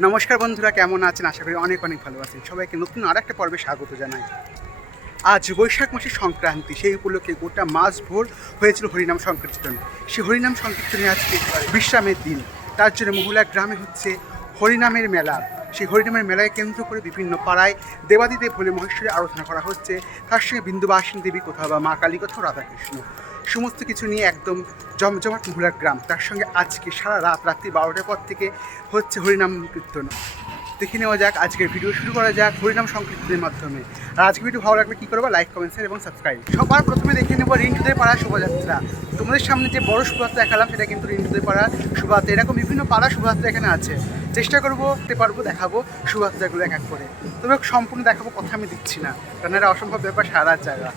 নমস্কার বন্ধুরা, কেমন আছেন? আশা করি অনেক অনেক ভালো আছেন। সবাইকে নতুন আর একটা পর্বে স্বাগত জানাই। আজ বৈশাখ মাসের সংক্রান্তি, সেই উপলক্ষে গোটা মাস ভোর হয়েছিল হরিনাম সংকীর্তন। সেই হরিনাম সংকীর্তনে আজকে বিশ্রামের দিন। তার জন্য মহুলা গ্রামে হচ্ছে হরিনামের মেলা। সেই হরিনামের মেলায় কেন্দ্র করে বিভিন্ন পাড়ায় দেবাদিদেব বলে মহেশ্বরের আরাধনা করা হচ্ছে। তার সঙ্গে বিন্দুবাসিনী দেবী কোথাও বা মা কালী কোথাও রাধাকৃষ্ণ। সমস্ত কিছু নিয়ে একদম জমজমাট মহুলা গ্রাম। তার সঙ্গে আজকে সারা রাত, রাত্রি বারোটার পর থেকে হচ্ছে হরিনাম কীর্তন। দেখে নেওয়া যাক, আজকের ভিডিও শুরু করা যাক হরিনাম সংকীর্তনের মাধ্যমে। আর আজকে ভিডিও ভালো লাগবে কী করব? লাইক কমেন্ট শেয়ার এবং সাবস্ক্রাইব সবার প্রথমে দেখে নেব রিন্টুদের পাড়া শোভাযাত্রা। তোমাদের সামনে যে বড় শোভাযাত্রা দেখালাম, সেটা কিন্তু রিন্টুদের পাড়া শোভাযাত্রা। এরকম বিভিন্ন পাড়া শোভাযাত্রা এখানে আছে। চেষ্টা করব দেখতে পারব, দেখাবো শোভাযাত্রাগুলো এক এক করে। তবে সম্পূর্ণ দেখাবো, কথা আমি দিচ্ছি না। কারণ এটা অসম্ভব ব্যাপার, সারা জায়গা।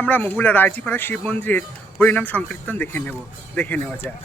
আমরা মহুলা রায়জিপাড়া শিব মন্দিরের হরিনাম সংকীর্তন দেখে নেব দেখে নেওয়া যাক।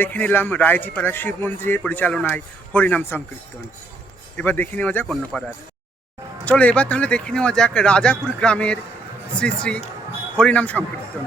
দেখে নিলাম রায়জিপাড়া শিব মন্দিরের পরিচালনায় হরিনাম সংকীর্তন। এবার দেখে নেওয়া যাক অন্য পাড়ার চলো এবার তাহলে দেখে নেওয়া যাক রাজাপুর গ্রামের শ্রী শ্রী হরিনাম সংকীর্তন।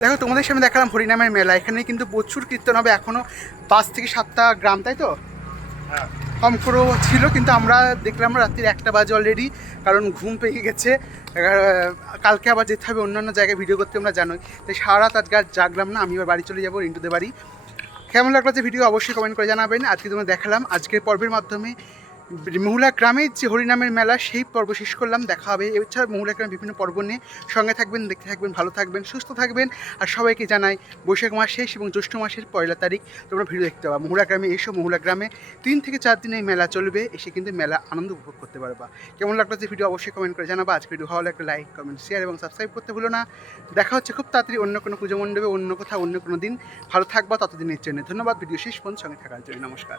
দেখো তোমাদের সামনে দেখালাম হরিনামের মেলা। এখানে কিন্তু প্রচুর কীর্তন হবে। এখনও পাঁচ থেকে সাতটা গ্রাম তাই তো? কম করেও ছিল কিন্তু আমরা দেখলাম রাত্রির একটা বাজে অলরেডি কারণ ঘুম পেয়ে গেছে। কালকে আবার যেতে হবে অন্যান্য জায়গায় ভিডিও করতে আমরা জানোই। তাই সারা রাত আজকে আর জাগলাম না আমি এবার বাড়ি চলে যাব রিন্টুদের বাড়ি। কেমন লাগল যে ভিডিও অবশ্যই কমেন্ট করে জানাবেন। আজকে তোমরা দেখালাম। আজকের পর্বের মাধ্যমে মহুলা গ্রামের যে হরিনামের মেলা, সেই পর্ব শেষ করলাম, দেখা হবে। এছাড়া মহুলা গ্রামের বিভিন্ন পর্ব নিয়ে সঙ্গে থাকবেন, দেখতে থাকবেন, ভালো থাকবেন, সুস্থ থাকবেন। আর সবাইকে জানাই, বৈশাখ মাস শেষ এবং জ্যৈষ্ঠ মাসের পয়লা তারিখ, তোমরা ভিডিও দেখতে পাবা। মহুলা গ্রামে এসো, মহুলা গ্রামে তিন থেকে চার দিন মেলা চলবে, এসে কিন্তু মেলা আনন্দ উপভোগ করতে পারবা। কেমন লাগল যে ভিডিও অবশ্যই কমেন্ট করে জানাবা। আজকে ভিডিও ভালো লাগলে লাইক কমেন্ট শেয়ার এবং সাবস্ক্রাইব করতে ভুলো না। দেখা হচ্ছে খুব তাড়াতাড়ি অন্য কোনো পুজো মণ্ডপে, অন্য কোথাও, অন্য কোনো দিন। ভালো থাকবা ততদিনের জন্য। ধন্যবাদ। ভিডিও শেষ পর্যন্ত সঙ্গে থাকার জন্য। নমস্কার।